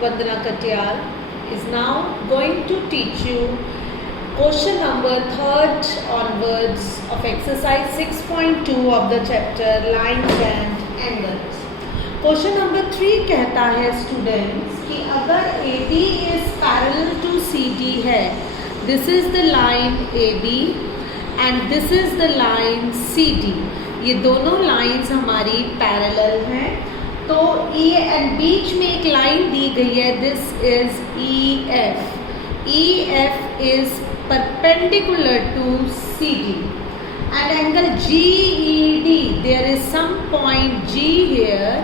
Vandana Katyal is now going to teach you question number 3 onwards of exercise 6.2 of the chapter lines and angles. Question number 3 कहता है students कि अगर AB is parallel to CD है, this is the line AB and this is the line CD. ये दोनों lines हमारी parallel हैं, तो E एंड बीच में एक लाइन दी गई है, this is EF. EF is perpendicular to CD and angle GED, there is some point G here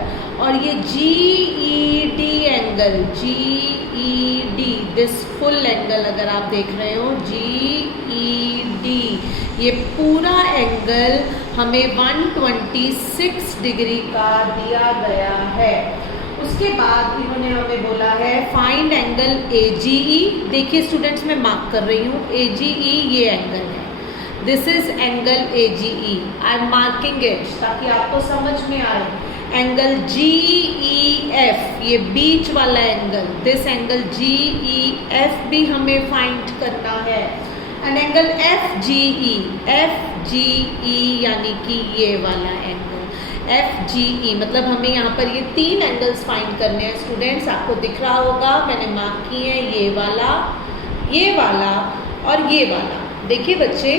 और ये GED angle, GED this full angle अगर आप देख रहे हो GED, ये पूरा एंगल हमें 126 डिग्री का दिया गया है। उसके बाद इन्होंने हमें बोला है फाइंड एंगल AGE। देखिए स्टूडेंट्स मैं मार्क कर रही हूँ, AGE ये एंगल है, this is angle AGE, I am marking it ताकि आपको समझ में आए। एंगल GEF ये बीच वाला एंगल, दिस एंगल GEF भी हमें फाइंड करना है। एंड एंगल FGE, FGE यानी कि ये वाला एंगल FGE, मतलब हमें यहाँ पर ये 3 एंगल्स फाइंड करने हैं स्टूडेंट्स। आपको दिख रहा होगा मैंने मार्क किए हैं, ये वाला और ये वाला। देखिए बच्चे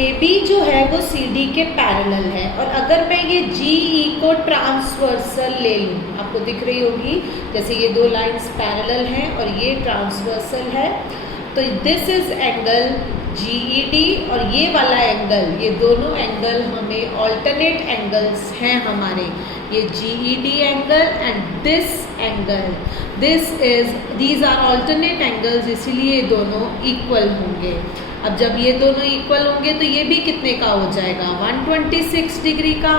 AB जो है वो CD के पैरेलल है, और अगर मैं ये GE को ट्रांसवर्सल ले लूँ, आपको दिख रही होगी जैसे ये 2 लाइंस पैरेलल हैं और ये ट्रांसवर्सल है, तो दिस इज एंगल GED और ये वाला एंगल, ये दोनों एंगल हमें ऑल्टरनेट एंगल्स हैं हमारे, ये GED angle and this angle, these are alternate angles, इसीलिए दोनों इक्वल होंगे। अब जब ये दोनों इक्वल होंगे तो ये भी कितने का हो जाएगा, 126 डिग्री का,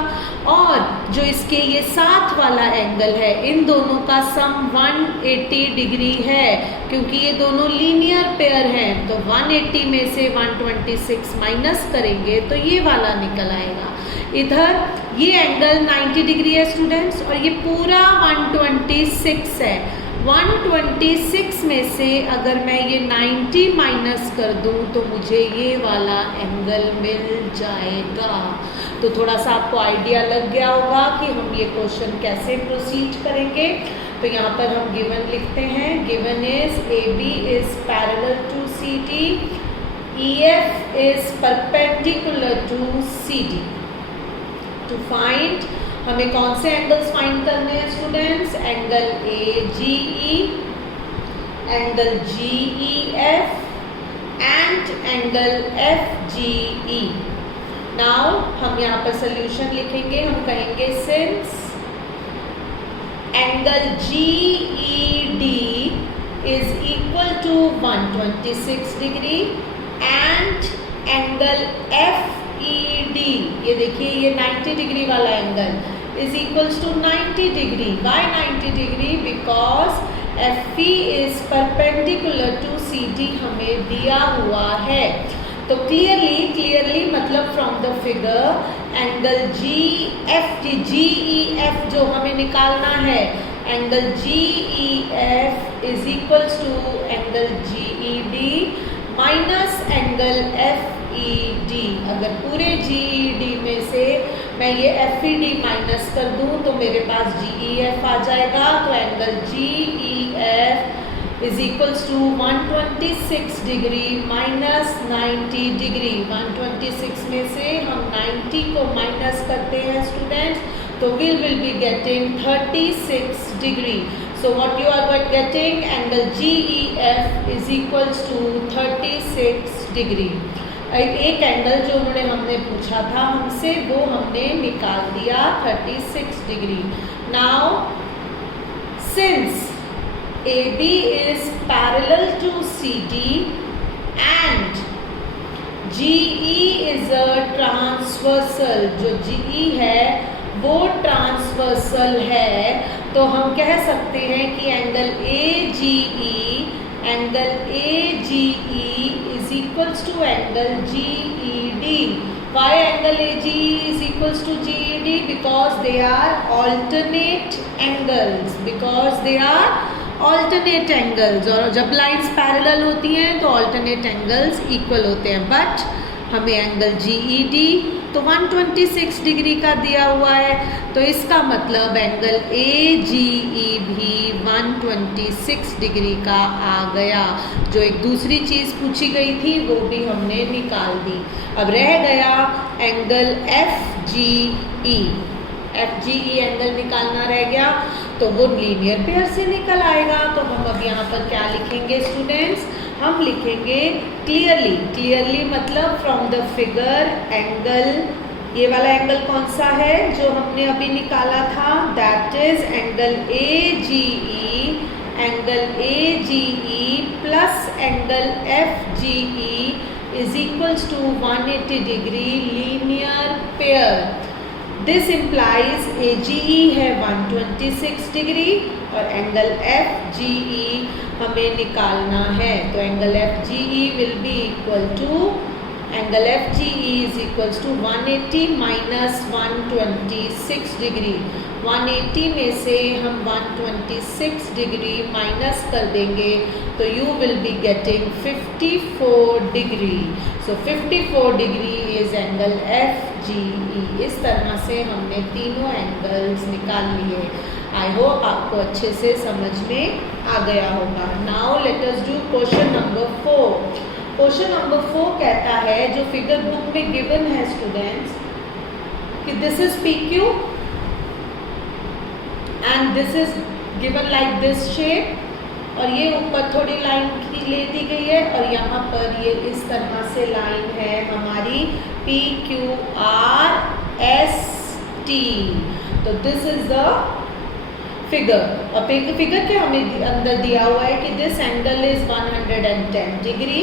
और जो इसके ये साथ वाला एंगल है इन दोनों का सम 180 डिग्री है, क्योंकि ये दोनों लीनियर पेयर हैं, तो 180 में से 126 माइनस करेंगे तो ये वाला निकल आएगा। इधर ये एंगल 90 डिग्री है स्टूडेंट्स और ये पूरा 126 है। 126 में से अगर मैं ये 90 माइनस कर दूं तो मुझे ये वाला एंगल मिल जाएगा। तो थोड़ा सा आपको आइडिया लग गया होगा कि हम ये क्वेश्चन कैसे प्रोसीड करेंगे। तो यहाँ पर हम गिवन लिखते हैं, given is AB is parallel to CD, EF is perpendicular to CD। To find हमें कौन से एंगल्स फाइंड करने हैं students, angle AGE, angle GEF and angle FGE। Now हम यहाँ पर सोल्यूशन लिखेंगे, हम कहेंगे since angle GED is equal to 126 degree and angle FED, ये देखिए ये 90 डिग्री वाला angle is equals to 90 degree. Why 90 degree, because FE is perpendicular to CD हमें दिया हुआ है। तो क्लियरली मतलब from the figure angle GEF जो हमें निकालना है, angle GEF is equals to angle GED minus angle FED। अगर पूरे GED में से मैं ये FED माइनस कर दूं तो मेरे पास GEF आ जाएगा। तो angle GEF is equals to 126 degree minus 90 degree. 126 में से हम 90 को माइनस करते हैं स्टूडेंट्स, तो we will be getting 36 degree. So what you are getting, angle GEF is equals to 36 degree. एक एंगल जो हमने पूछा था हमसे वो हमने निकाल दिया 36 degree. Now since AB is parallel to CD and GE is a transversal, जो GE है वो ट्रांसवर्सल है, तो हम कह सकते हैं कि angle AGE is equals to angle GED. Why angle AGE is equals to GED? Because they are alternate angles. Alternate angles, और जब लाइन्स पैरेलल होती हैं तो ऑल्टरनेट एंगल्स इक्वल होते हैं। बट हमें एंगल GED तो 126 डिग्री का दिया हुआ है, तो इसका मतलब एंगल AGE भी 126 डिग्री का आ गया। जो एक दूसरी चीज़ पूछी गई थी वो भी हमने निकाल दी। अब रह गया एंगल FGE। FGE एंगल निकालना रह गया, तो वो लीनियर पेयर से निकल आएगा। तो हम अब यहाँ पर क्या लिखेंगे स्टूडेंट्स, हम लिखेंगे क्लियरली मतलब फ्रॉम द फिगर एंगल, ये वाला एंगल कौन सा है जो हमने अभी निकाला था, that is angle AGE plus angle FGE is equals to 180 degree linear pair. This implies AGE है 126 डिग्री और एंगल FGE हमें निकालना है। तो angle FGE will be equal to, angle FGE is equals to 180 minus 126 degree. 180 में से हम 126 degree minus कर देंगे तो you will be getting 54 degree. So 54 degree is angle FGE। इस तरह से हमने तीनों एंगल्स निकाल लिए। आई होप आपको अच्छे से समझ में आ गया होगा। Now let us do question number 4। Question number 4 कहता है, जो फिगर बुक में गिवन है स्टूडेंट्स, कि this is PQ and this is given like this shape, और ये ऊपर थोड़ी लाइन की ले दी गई है और यहाँ पर ये इस तरह से लाइन है हमारी PQRST। तो दिस इज द फिगर, और फिगर के हमें अंदर दिया हुआ है कि दिस एंगल इज 110 डिग्री,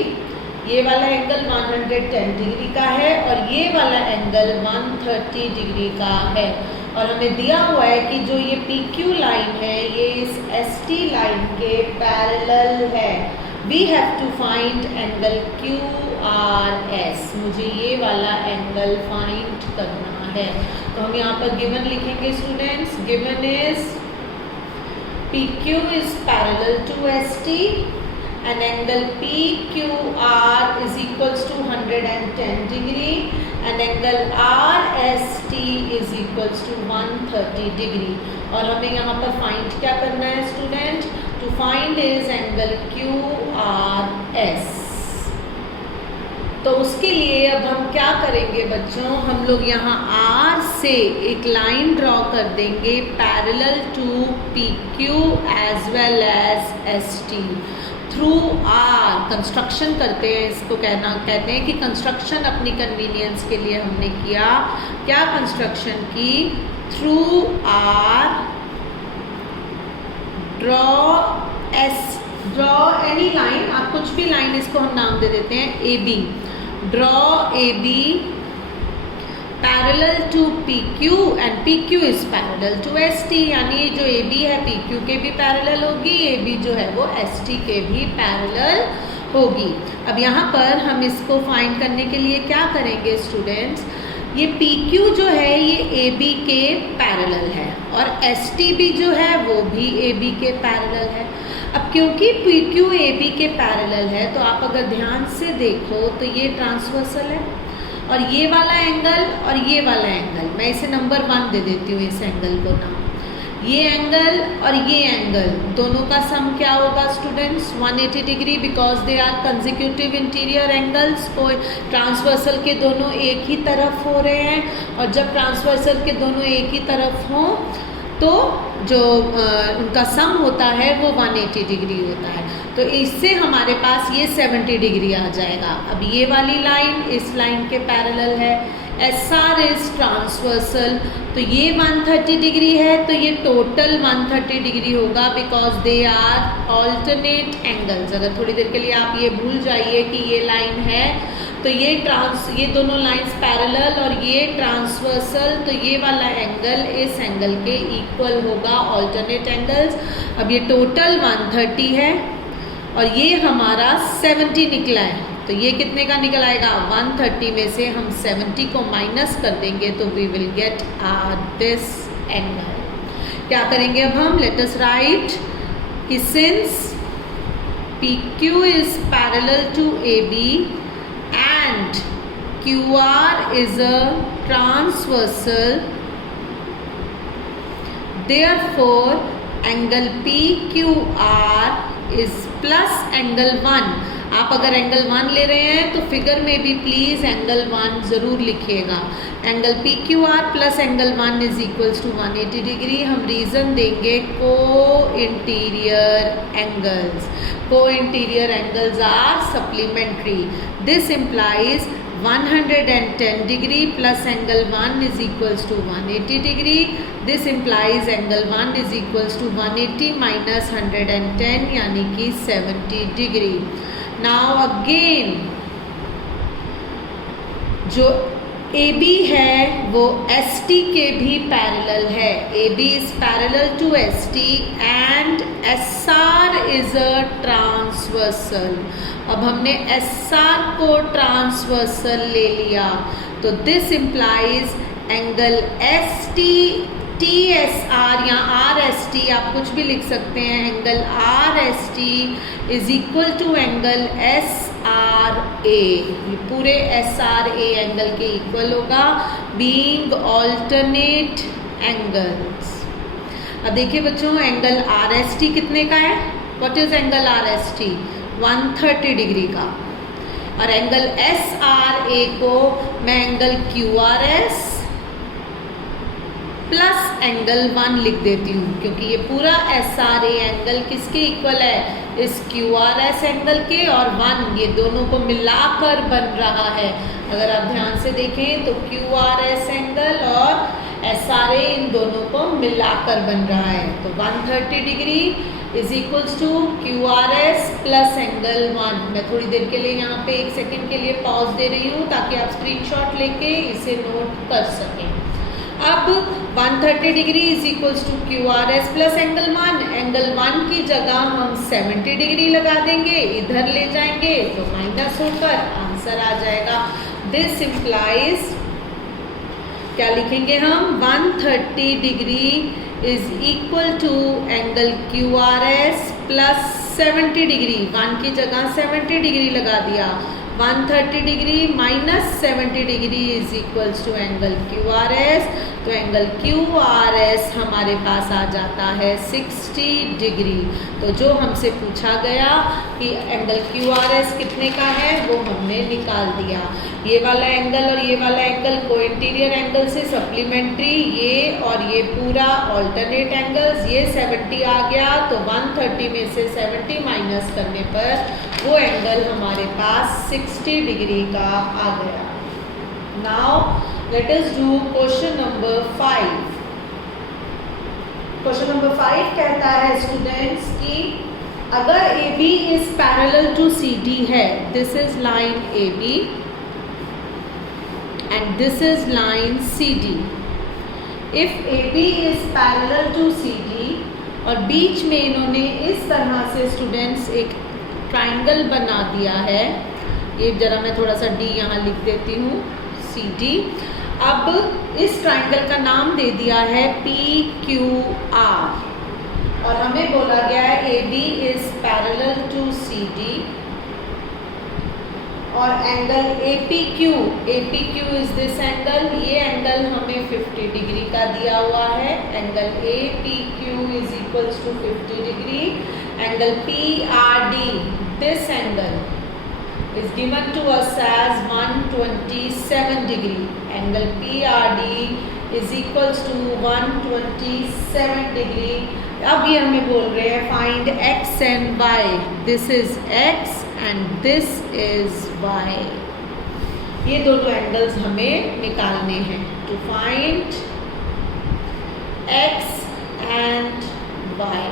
ये वाला एंगल 110 डिग्री का है और ये वाला एंगल 130 डिग्री का है। और हमें दिया हुआ है कि जो ये PQ लाइन है ये इस ST लाइन के पैरेलल है। We have to find angle QRS। मुझे ये वाला एंगल फाइंड करना है। तो हम यहाँ पर गिवन लिखेंगे students. Given is PQ is parallel to ST and angle PQR is equals to 110 degree and angle RST is equals to 130 degree। और हमें यहाँ पर फाइंड क्या करना है student, to find is angle QRS। तो उसके लिए अब हम क्या करेंगे बच्चों, हम लोग यहाँ R से एक लाइन ड्रॉ कर देंगे parallel to PQ as well as ST through R। Construction करते हैं, इसको कहते हैं कि कंस्ट्रक्शन अपनी कन्वीनियंस के लिए हमने किया। क्या कंस्ट्रक्शन की, through R draw any line, आप कुछ भी लाइन, इसको हम नाम दे देते हैं AB। Draw AB parallel to PQ and PQ is parallel to ST, यानी जो AB है PQ के भी पैरेलल होगी, AB जो है वो ST के भी पैरेलल होगी। अब यहाँ पर हम इसको फाइंड करने के लिए क्या करेंगे स्टूडेंट्स, ये PQ जो है ये AB के पैरेलल है और ST भी जो है वो भी AB के पैरेलल है। अब क्योंकि PQ AB के पैरेलल है तो आप अगर ध्यान से देखो तो ये ट्रांसवर्सल है और ये वाला एंगल और ये वाला एंगल, मैं इसे नंबर 1 दे देती हूँ इस एंगल को नाम। ये एंगल और ये एंगल दोनों का सम क्या होगा students, 180 degree, because they are consecutive interior angles. कोई ट्रांसवर्सल के दोनों एक ही तरफ हो रहे हैं और जब ट्रांसवर्सल के दोनों एक ही तरफ हों तो जो उनका सम होता है वो 180 डिग्री होता है। तो इससे हमारे पास ये 70 डिग्री आ जाएगा। अब ये वाली लाइन इस लाइन के पैरेलल है, SR इज ट्रांसवर्सल, तो ये 130 डिग्री है, तो ये टोटल 130 डिग्री होगा because they are alternate angles. अगर थोड़ी देर के लिए आप ये भूल जाइए कि ये लाइन है तो ये दोनों लाइंस पैरेलल और ये ट्रांसवर्सल, तो ये वाला एंगल इस एंगल के इक्वल होगा, ऑल्टरनेट एंगल्स। अब ये टोटल 130 है और ये हमारा 70 निकला है, तो ये कितने का निकल आएगा, 130 में से हम 70 को माइनस कर देंगे तो we will get this angle. क्या करेंगे अब हम, लेट अस राइट कि since PQ is parallel to AB and QR is a transversal, therefore angle PQR is plus angle 1. आप अगर एंगल 1 ले रहे हैं तो फिगर में भी प्लीज़ एंगल 1 ज़रूर लिखिएगा. Angle PQR plus angle 1 is equals to 180 degree. हम रीज़न देंगे को interior angles are supplementary. This implies 110 degree plus angle 1 is equals to 180 degree. This implies angle 1 is equals to 180 माइनस 110 यानी कि 70 डिग्री. नाउ अगेन जो AB है वो ST के भी पैरेलल है. AB is parallel to ST and SR is a transversal. अब हमने SR को ट्रांसवर्सल ले लिया तो this implies angle ST TSR या RST आप कुछ भी लिख सकते हैं. Angle RST is equal to angle SRA. ये पूरे SRA एंगल के इक्वल होगा बीइंग ऑल्टरनेट एंगल्स. अब देखिए बच्चों एंगल RST कितने का है? What is angle RST? 130 degree का. और एंगल SRA को मैं एंगल QRS प्लस एंगल 1 लिख देती हूँ क्योंकि ये पूरा SRA एंगल किसके इक्वल है? इस QRS एंगल के. और 1 ये दोनों को मिलाकर बन रहा है. अगर आप ध्यान से देखें तो QRS एंगल और SRA इन दोनों को मिलाकर बन रहा है. तो 130 degree is equals to QRS plus angle 1. मैं थोड़ी देर के लिए यहाँ पे 1 सेकेंड के लिए पॉज दे रही हूँ ताकि आप स्क्रीनशॉट लेके इसे नोट कर सकें. अब 130 degree is equals to QRS plus angle 1. Angle 1 की जगह हम 70 डिग्री लगा देंगे, इधर ले जाएंगे तो माइनस होकर आंसर आ जाएगा. दिस इम्प्लाइज क्या लिखेंगे हम? 130 degree is equal to angle QRS plus 70 degree. 1 की जगह 70 डिग्री लगा दिया. 130 degree minus 70 degree is equals to angle QRS. तो एंगल QRS हमारे पास आ जाता है 60 डिग्री. तो जो हमसे पूछा गया कि एंगल QRS कितने का है वो हमने निकाल दिया. ये वाला एंगल और ये वाला एंगल को इंटीरियर एंगल से सप्लीमेंट्री. ये और ये पूरा ऑल्टरनेट एंगल्स. ये 70 आ गया तो 130 में से 70 माइनस करने पर वो एंगल हमारे पास 60 डिग्री का आ गया. Now let us do question number 5. Question number 5 कहता है स्टूडेंट्स कि अगर AB is parallel to CD है, this is line AB and this is line CD. If AB is parallel to CD और बीच में इन्होंने इस तरह से स्टूडेंट्स एक ट्राइंगल बना दिया है. ये जरा मैं थोड़ा सा D यहाँ लिख देती हूँ CD. अब इस ट्राइंगल का नाम दे दिया है PQR और हमें बोला गया है AB is parallel to CD और angle APQ is this angle. ये एंगल हमें 50 डिग्री का दिया हुआ है. Angle APQ is equals to 50 degree. Angle PRD this angle is given to us as 127 degree. Angle PRD is equals to 127 degree. अब ये हमें बोल रहे हैं find x and y. This is x and this is y. ये दोनों angles हमें निकालने हैं. To find x and y.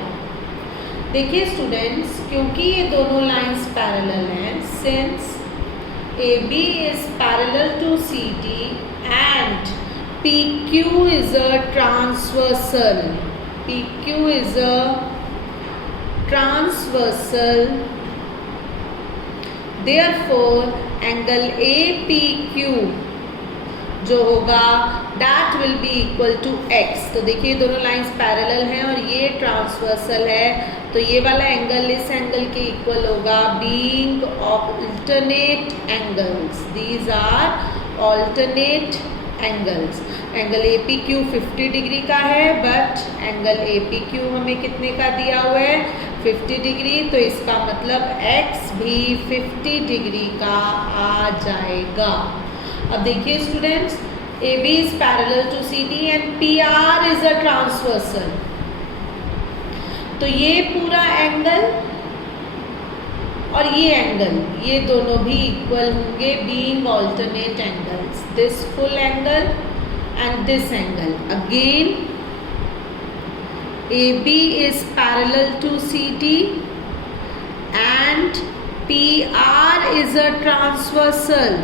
देखिए स्टूडेंट्स क्योंकि ये दोनों लाइंस पैरेलल हैं, since AB is parallel to CD and PQ is a transversal. PQ is a transversal. Therefore, angle APQ जो होगा that will be equal to x। तो देखिए दोनों लाइंस पैरेलल हैं और ये ट्रांसवर्सल है, तो ये वाला एंगल इस एंगल के इक्वल होगा, being alternate angles, these are alternate angles. Angle APQ 50 degree का है, बट एंगल APQ हमें कितने का दिया हुआ है, 50 डिग्री, तो इसका मतलब x भी 50 डिग्री का आ जाएगा। अब देखिए students, AB is parallel to CD and PR is a transversal, तो ये पूरा एंगल और ये एंगल, ये दोनों भी इक्वल होंगे, being alternate angles, this full angle and this angle. Again AB is parallel to CD and PR is a transversal.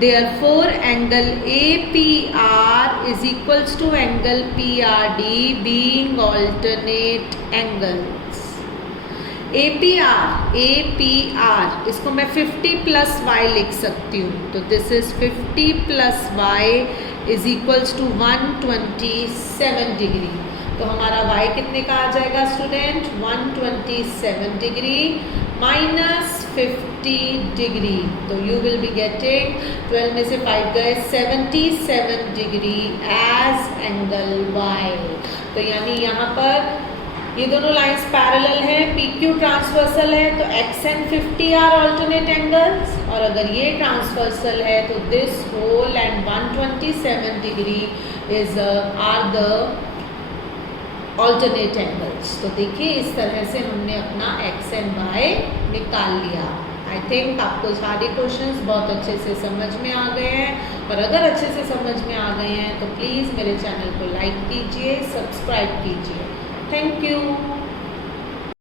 Therefore angle APR is equals to angle PRD being alternate angles. APR इसको मैं 50 plus y लिख सकती हूँ, तो this is 50 plus y is equals to 127 degree. तो हमारा y कितने का आ जाएगा स्टूडेंट, 127 डिग्री माइनस 50 डिग्री, तो यू विल बी गेटिंग 12 में से 5 गए 77 डिग्री एज एंगल y। तो यानी यहाँ पर ये दोनों लाइंस पैरेलल हैं, PQ ट्रांसवर्सल है, तो x and 50 are alternate angles, और अगर ये ट्रांसवर्सल है तो this whole and 127 degree is are the alternate angles. तो देखिए इस तरह से हमने अपना x and y निकाल लिया। आई थिंक आपको सारे क्वेश्चंस बहुत अच्छे से समझ में आ गए हैं, और अगर अच्छे से समझ में आ गए हैं तो प्लीज़ मेरे चैनल को लाइक कीजिए, सब्सक्राइब कीजिए। Thank you.